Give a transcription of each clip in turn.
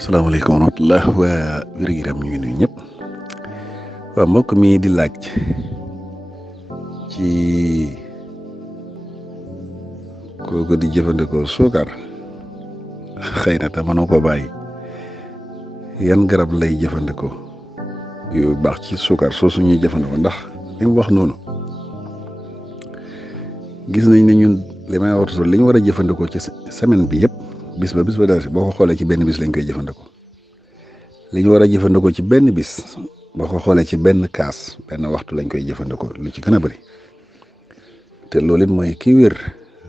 salaamaaleykum wa rahmatulah waa Wergi ñu ngi nuyu ñëpp waaw mbokk mi di laaj ci kooku di jëfandikoo suukar xëy na te mënoo ko bàyyi yan garab lay jëfandikoo yu baax ci suukar soosu ñuy jëfandikoo ndax li mu wax noonu gis nañ ne ñun li may wax li ñu war a jëfandikoo ci semaine bi yëpp. bis ba dara boo ko xoolee ci benn bis lañ koy jëfandikoo li ñu war a jëfandikoo ci benn bis boo ko xoolee ci benn kaas benn waxtu lañ koy jëfandikoo lu ci gën a bëri te loolu it mooy kii wér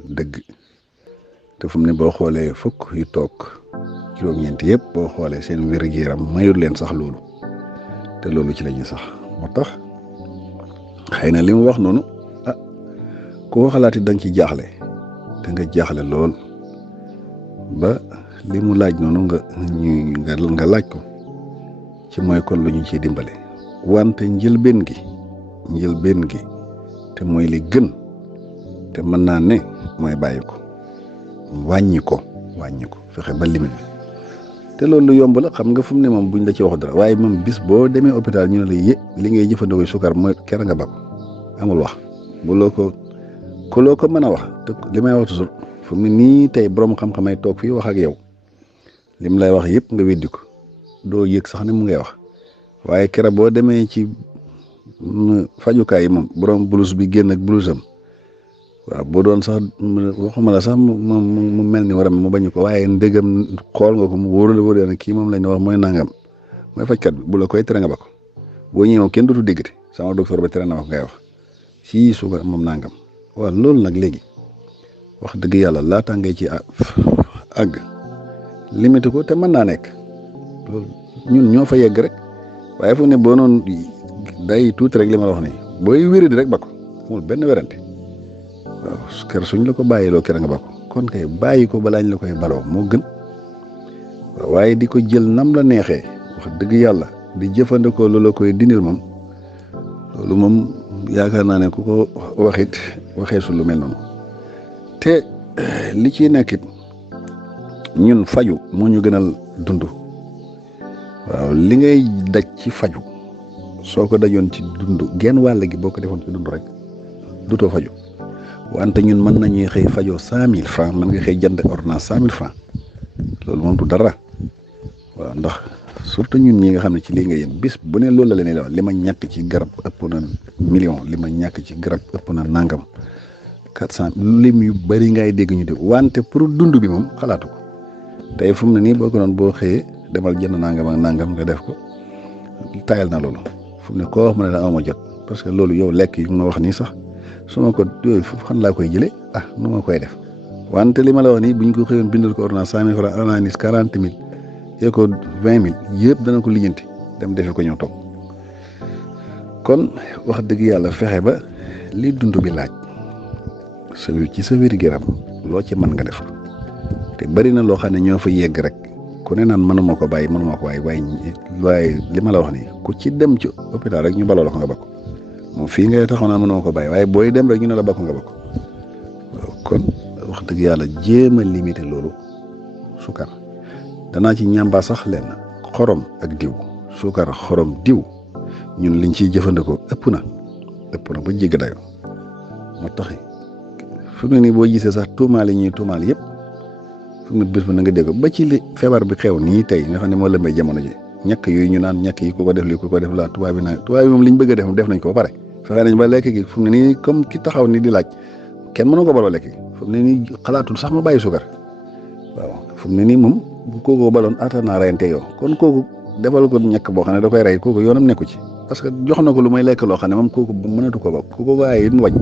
dëgg te fu mu ne boo xoolee fukk yu toog juróom-ñeent yëpp boo xoolee seen wér-gu-yaram mayul leen sax loolu te loolu ci la ñuy sax moo tax xëy na li mu wax noonu koo xalaat it da nga ci jaaxle te nga jaaxle lool. ba li mu laaj noonu nga laaj ko ci mooy kon lu ñu ciy dimbale wante njëlbeen gi te mooy li gën te mën naa ne mooy bàyyi ko wàññi ko fexe ba limite bi te loolu lu yomb la xam nga fu mu ne moom buñ la ci wax dara waaye moom bis boo demee hôpital ñu ne la li ngay jëfandikoo sukar mooy kera nga bako amul wax bu loo ko mën a wax te li may wax toujours fu mu ne nii tey borom xam-xamay toog fii wax ak yow lim lay wax yëpp nga weddi ko doo yëg sax ne mu ngay wax waaye keroog boo demee ci fajukaay yi moom borom blouse bi génn ak blouse am waaw boo doon sax waxuma la sax mu mel ni waram mu bañ ko waaye ndëgam xool nga ko mu wóor la kii moom lañ wax mooy nangam mooy fajkat bi bu la koy tere nga ba ko boo ñëwee kenn dootu déggati sama docteur ba tere na wax ngay wax si suukar moom nangam waaw loolu nag léegi. wax dëgg yàlla laata ngay ci àgg limité ko te mën naa nekk loolu ñun ñoo fa yegg rek waaye fu ne boo noonu day tuuti rek li ma la wax nii booy wéri di rek ba ko amul benn werante waaw kër suñ la ko bàyyiloo kër nga ba ko kon kay bàyyi ko balaañ la koy baloo moo gën waaye di ko jël nam la neexee wax dëgg yàlla di jëfandikoo loola koy dindil moom loolu moom yaakaar naa ne ku ko waxit waxee su lu mel noonu. te li ci nekkit ñun faju moo ñu gënal dund waaw li ngay daj ci faju soo ko dajoon ci dund genn wàll gi boo ko defoon ci dund rek dutoo faju wante ñun mën nañuy xëy fajoo 100 000 francs mën nga xëy jënd ordonnance 100 000 francs loolu moom du dara waaw ndax surtout ñun ñi nga xam ne ci lii nga yem bis bu ne loolu la leen di wax li ma ñàkk ci garab ëpp na million li ma ñàkk ci garab ëpp na nangam 400 lim yu bëri ngay dégg ñu de wante pour dund bi moom xalaatu ko tey fu mu ne nii boo ko doon boo xëyee demal jënd nangam ak nangam nga def ko tayal na loolu fu mu ne koo wax ma ne la ama jot parce que loolu yow lekk yi ma wax nii sax su ma ko yooyu fan laa koy jëlee nu ma koy def wante li ma la wax nii buñ ko xëyoon bindal ko ordonnance 100 000 francs analyse 40 000 yee ko 20 000 yëpp dana ko lijjanti dem defe ko ñëw toog kon wax dëgg yàlla fexe ba li dund bi laaj. ci sa wér-gu-yaram loo ci mën nga def te bari na loo xam ne ñoo fa yegg rek ku ne naan mënuma ko bàyyi waaye li ma la wax nii ku ci dem ci hôpital rek ñu baloo la ko nga bakko moom fii ngay taxaw naa mënuma ko bàyyi waaye booy dem rek ñu ne la bakko nga bakko kon wax dëgg yàlla jéem a limité loolu sukar danaa ci ñàmbaa sax leen xorom ak diw sukar xorom diw ñun liñ ciy jëfandikoo ëpp na ba jégg dayo moo tax fu mu ne nii boo gisee sax tuumaal yi ñuy tuumaal yëpp fu mu ne bés bu na nga dégg ba ci li feebar bi xew nii tey nga xam ne moo lëmbee jamono ji ñàkk yooyu ñu naan ñàkk yi ku ko def lii ku ko def laa tubaab bi moom liñ bëgg a def nañ ko ba pare fexe nañ ba lekk gi fu mu ne nii comme ki taxaw ni di laaj kenn mënu ko baloo lekk gi fu mu ne nii xalaatul sax ma bàyyi sukar waaw fu mu ne nii moom bu kooku baloon attan naa reyante yow kon kooku defal ko ñàkk boo xam ne da koy rey kooku yoonam nekku ci parce que jox na ko lu may lekk loo xam ne moom kooku mënatu ko ba kooku waaye it mu bañ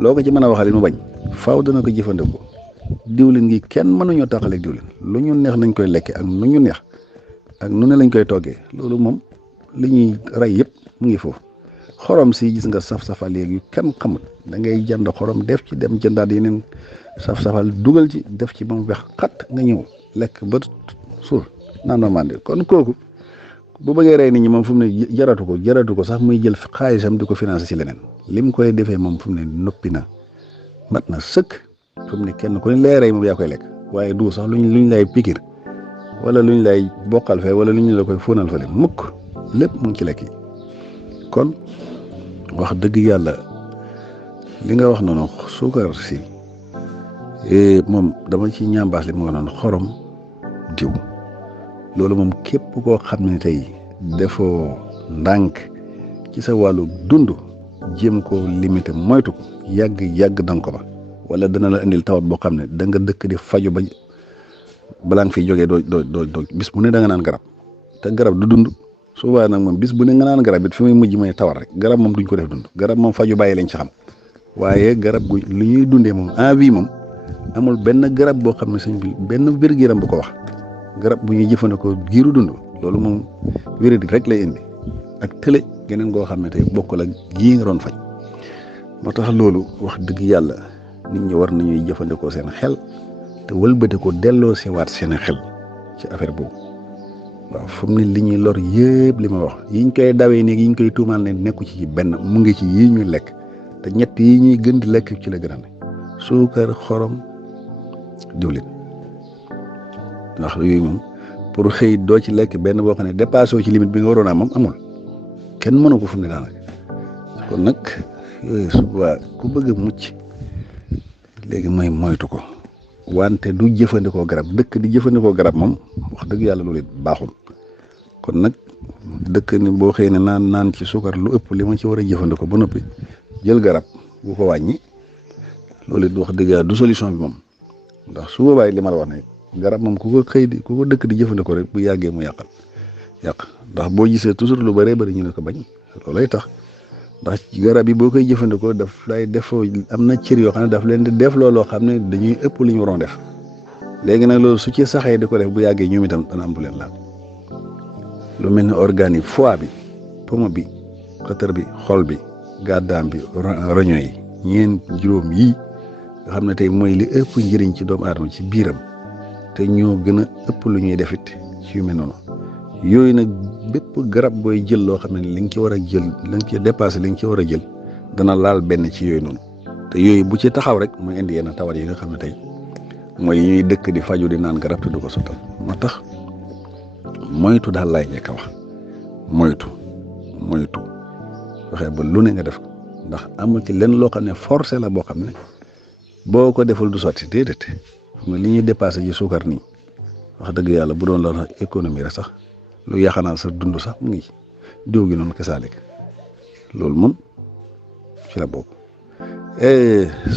loo ko ci mën a waxal mu bañ faaw dana ko jëfandikoo diwlin gi kenn mënuñoo taxaleeg diwlin lu ñu neex nañ koy lekke ak nu ñu neex ak nu ne lañ koy toggee loolu moom li ñuy rey yëpp mu ngi foofu xorom si gis nga saf-safal yeeg yu kenn xamul da ngay jënd xorom def ci dem jëndaat yeneen saf-safal dugal ci def ci ba mu wex xat nga ñëw lekk ba suur naan mandi kon kooku bu bëggee rey nit ñi moom fu mu ne jaratu ko sax muy jël xaalisam di ko financer ci leneen lim koy defee moom fu mu ne noppi na mat na sëkk fu mu ne kenn ku ne lay rey moom yaa koy lekk waaye du sax luñ lay pikir wala luñ lay bokkal fee wala luñ la koy fóonal fale mukk lépp mu ngi ci lekk yi kon wax dëgg yàlla li nga wax noonu suukar si moom dama ci ñambaas li ma nga noonu xorom diw loolu moom képp koo xam ne tey defoo ndànk ci sa wàllu dund jéem ko limité moytu ko yàgg danga ko ba wala dana la indil tawat boo xam ne da nga dëkk di faju ba balaa nga fiy jógee doo bis bu ne da nga naan garab te garab du dund souvent nag moom bis bu ne nga naan garab it fi muy mujj mooy tawat rek garab moom duñ ko def dund garab moom faju bàyyi lañ ci xam waaye garab gu lu ñuy dundee moom en vie moom amul benn garab boo xam ne sëñ bi benn wér-gu-yaram bu ko wax garab bu ñuy jëfandikoo giiru dund loolu moom wéradi rek lay indi ak tële geneen goo xam ne tey bokkul ak yii nga doon faj moo tax loolu wax dëgg yàlla nit ñi war nañuy jëfandikoo seen xel te wëlbate ko delloo seewaat seen xel ci affaire boobu waaw fu mu ne li ñuy lor yëpp li ma wax yiñ koy dawee nii yiñ koy tuumaal ne nekku ci benn mu ngi ci yii ñuy lekk te ñett yi ñuy gën di lekk ci la gën a ne suukar xorom diwlin ndax yooyu moom pour xëy doo ci lekk benn boo xam ne dépassé ci limite bi nga waroon a moom amul kenn mënu ko fu mu ne daanaka kon nag yooyu suba ku bëgg a mucc léegi mooy moytu ko wante du jëfandikoo garab dëkk di jëfandikoo garab moom wax dëgg yàlla loolu it baaxul kon nag dëkk ni boo xëy ne naan ci suukar lu ëpp li ma ci war a jëfandikoo ba noppi jël garab bu ko wàññi loolu it wax dëgg yàlla du solution bi moom ndax su boobaa li ma la wax ne garab moom ku ko dëkk di jëfandikoo rek bu yàggee mu yàq ndax boo gisee toujours lu bëree bëri ñu ne ko bañ loolay tax ndax garab yi boo koy jëfandikoo daf lay defoo am na cër yoo xam ne daf leen di def looloo xam ne dañuy ëpp li ñu waroon def léegi nag loolu su ci saxee di ko def bu yàggee ñoom itam dana am bu leen laal lu mel ni organes yi foie bi poumon bi xëtër bi xol bi gàddaam bi roño yi ñeent juróom yii nga xam ne tey mooy li ëpp njëriñ ci doomu aadama ci biiram te ñoo gën a ëpp lu ñuy defit ci yu mel noonu yooyu nag bépp garab booy jël loo xam ne li nga ci war a jël li nga ci dépassé li nga ci war a jël dana laal benn ci yooyu noonu te yooyu bu ci taxaw rek muy indi yenn tawat yi nga xam ne tey mooy yi ñuy dëkk di faju di naan garab te du ko sottal moo tax moytu daal laay njëkk a wax moytu waxee ba lu ne nga def ko ndax amul ci lenn loo xam ne forcé la boo xam ne boo ko deful du sotti déedéet xam nga li ñuy dépassé ci suukar nii wax dëgg yàlla bu doon la économie rek sax lu yaxanal sa dund sax mu ngi diw gi noonu kesaalik loolu moom ci la bokk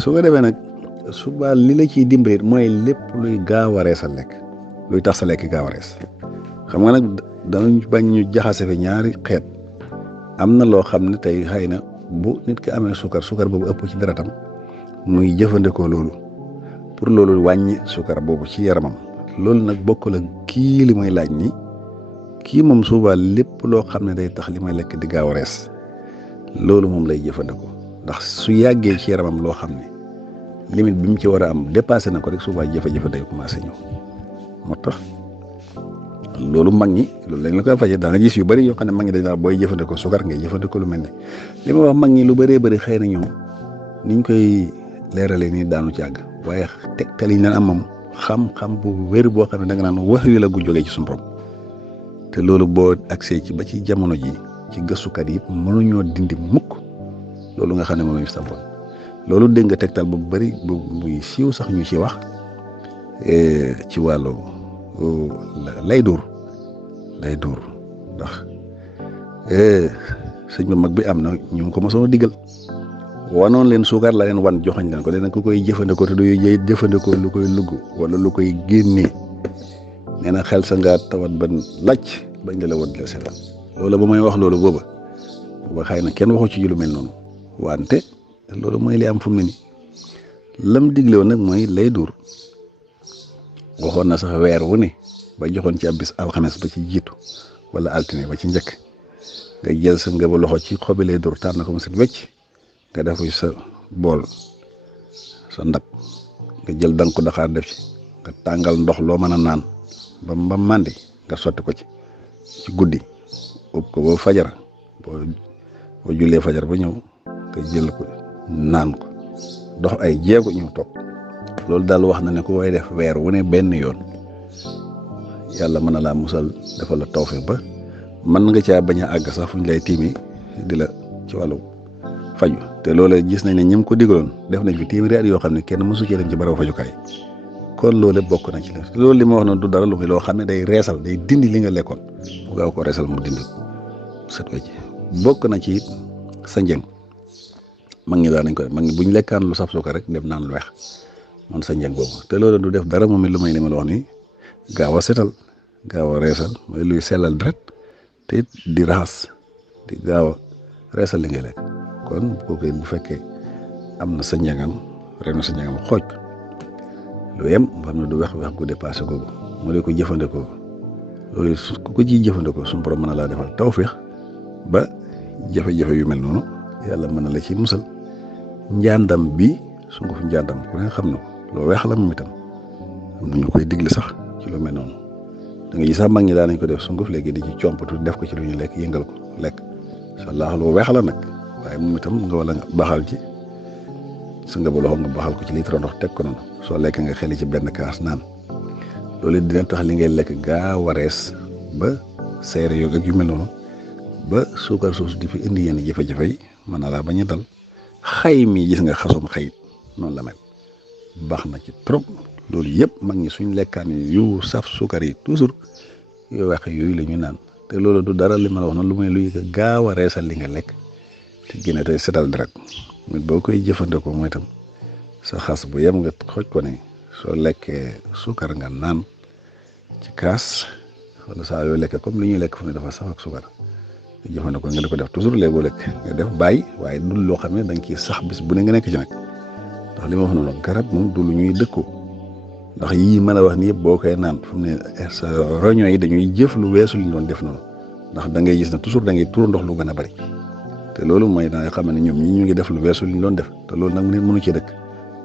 su ko defee nag suba li la ciy dimbali mooy lépp luy gaaw a reesal lekk luy tax sa lekk gaaw a rees xam nga nag danañ bañ ñu jaxase fi ñaari xeet am na loo xam ne tey xëy na bu nit ki amee sukar boobu ëpp ci deretam muy jëfandikoo loolu pour loolu wàññi sukar boobu ci yaramam loolu nag bokkul ak kii li may laaj ni kii moom suba lépp loo xam ne day tax li may lekk di gaaw a rees loolu moom lay jëfandikoo ndax su yàggee ci yaramam loo xam ne limite bi mu ci war a am dépassé na ko rek suba jafe-jafe day commencé ñëw moo tax loolu mag ñi loolu lañ la koy fajee da nga gis yu bëri yoo xam ne mag ñi dañ daal booy jëfandikoo sukar ngay jëfandikoo lu mel ne li ma wax mag ñi lu bëree bëri xëy na ñoom niñ koy leeralee nii daanu ci àgg waaye tegtal yi ñu am moom xam-xam bu wér boo xam ne da nga naan wax wi la gu jógee ci suñu borom te loolu boo accès ci ba ci jamono ji ci gëstukat yi mënuñoo dindi mukk loolu nga xam ne moom la ñu sampoon loolu dégg nga tegtal bu bëri bu muy siiw sax ñu ci wax ci wàllu lay dóor ndax sëñ bu mag bi am na ñu ngi ko mosoon a digal wanoon leen suukar la leen wan joxañ leen ko leen ku koy jëfandikoo te du jëfandikoo lu koy lugg wala lu koy génnee nee na xel sa nga tawat ba lacc bañ la woon la seetal loolu ba may wax loolu booba xëy na kenn waxu ci lu mel noonu wante loolu mooy li am fu mu ne nii lam digle woon nag mooy lay dóor waxoon na sax weer wu ne ba joxoon ci ab bis alxames ba ci jiitu wala altine ba ci njëkk nga jël sa nga ba loxo ci xobi lay dóor tànn ko mu set wecc nga def ko sa bool sa ndab nga jël dank ko daxaar def ci nga tàngal ndox loo mën a naan ba màndi nga sotti ko ci guddi ub ko ba fajar boo jullee fajar ba ñëw nga jël ko naan ko dox ay jéego ñëw toog loolu daal wax na ne ku koy def weer wu ne benn yoon yàlla mën na laa musal defal la tawfeex ba mën nga caa bañ a àgg sax fu ñu lay tiimi di la ci wàllu faju te loolee gis nañ ne ñim ko digaloon def nañ fi téeméeri at yoo xam ne kenn mësu cee dem ci barabu fajukaay kon loolu bokk na ci la loolu li ma wax noonu du dara lu muy loo xam ne day reesal day dindi li nga lekkoon bu gaaw ko reesal mu dindi set wecc bokk na ci sa njëng mag ñi daan nañ ko def mag ñi buñ lekkaan lu saf suukar rek dem naan lu weex man sa njëng boobu te loolu du def dara moom it lu may li ma la wax nii gaaw a setal gaaw a reesal mooy luy sellal deret te it di raxas di gaaw a reesal li ngay lekk kon kooku bu fekkee am na sa njëngam ren sa njëngam xooj lu yem xam ne du wex gu dépassé googu moo dee ko jëfandikoo loolu ku ko ciy jëfandikoo suñu borom mën na laa defal tawféex ba jafe-jafe yu mel noonu yàlla mën na la ci musal njàndam bi sunguf njàndam ku ne xam na ko lu weex la moom itam am na ñu koy digle sax ci lu mel noonu da nga gis sax mag ñi daan nañ ko def sunguf léegi di ci compatu def ko ci lu ñu lekk yëngal ko lekk incha allah lu weex la nag waaye moom itam nga wala nga baxal ci su nga ba loxo nga baxal ko ci litre ndox teg ko noonu soo lekk nga xeli ci benn kaas naan loolu dina tax li ngay lekk gaaw a rees ba seere yoog ak yu mel noonu ba suukar soosu di fi indi yenn jafe-jafe yi mën na laa bañ a dal xay mi gis nga xasum xayit noonu la mel baax na ci trop loolu yëpp mag ñi suñ lekkaan yu saf suukar yi toujours yu weex yooyu la ñu naan te loolu du dara li ma la wax noonu lu muy luy gaaw a reesal li nga lekk te génne tey setal deret mit boo koy jëfandikoo mooy itam sa xas bu yem nga xoj ko ne soo lekkee suukar nga naan ci kaas wala saa yoo lekkee comme li ñuy lekk fu ne dafa saf ak suukar nga jëfandikoo nga di ko def toujours léegi boo lekk nga def bàyyi waaye dul loo xam ne da nga ciy sax bis bu ne nga nekk ci nag ndax li ma wax noonu garab moom du lu ñuy dëkkoo ndax yii mën a wax ni yëpp boo koy naan fu mu ne sa roño yi dañuy jëf lu weesu li ñu doon def noonu ndax da ngay gis ne toujours da ngay tuur ndox lu gën a bari te loolu mooy da nga xam ne ñoom ñi ñu ngi def lu weesu li ñu doon def te loolu nag nit mënu ci dëkk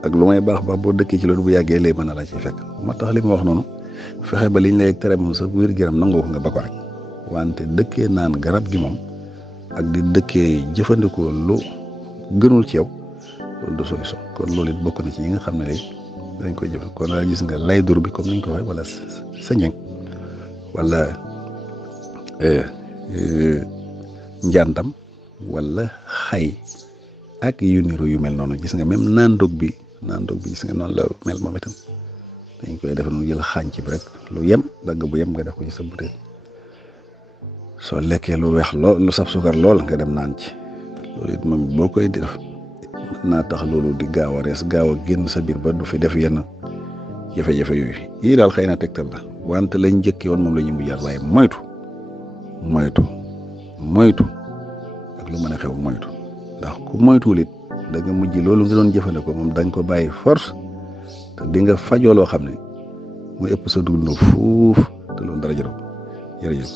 ak lu may baax boo dëkkee ci loolu bu yàggee lay mën na la ci fekk moo tax li ma wax noonu fexe ba liñ lay tere moom sa wér-gu-yaram nangoo ko nga ba ko rek wante dëkkee naan garab gi moom ak di dëkkee jëfandikoo lu gënul ci yow loolu de solution kon loolu it bokk na ci yi nga xam ne léegi dañ koy jëfandikoo kon daal gis nga lay dur bi comme ni ñu ko waxee wala sa njëng wala njàndam wala xay ak yu niru yu mel noonu gis nga même naan dog bi gis nga noonu la mel moom itam dañ koy def noonu jël xànc bi rek lu yem dagg bu yem nga def ko ci sa butéel soo lekkee lu weex lool lu saf sukar lool nga dem naan ci loolu it moom boo koy def mën naa tax loolu di gaaw a rees gaaw a génn sa biir ba du fi def yenn jafe-jafe yooyu yii daal xëy na tegtal la wante lañ njëkkee woon moom la ñu mujjaat waaye moytu ak lu mën a xew moytu ndax ku moytuwul it da nga mujj loolu nga doon jëfandikoo moom dañ ko bàyyi force te di nga fajoo loo xam ne muy ëpp sa dund fuuf te loolu dara jërëjëf.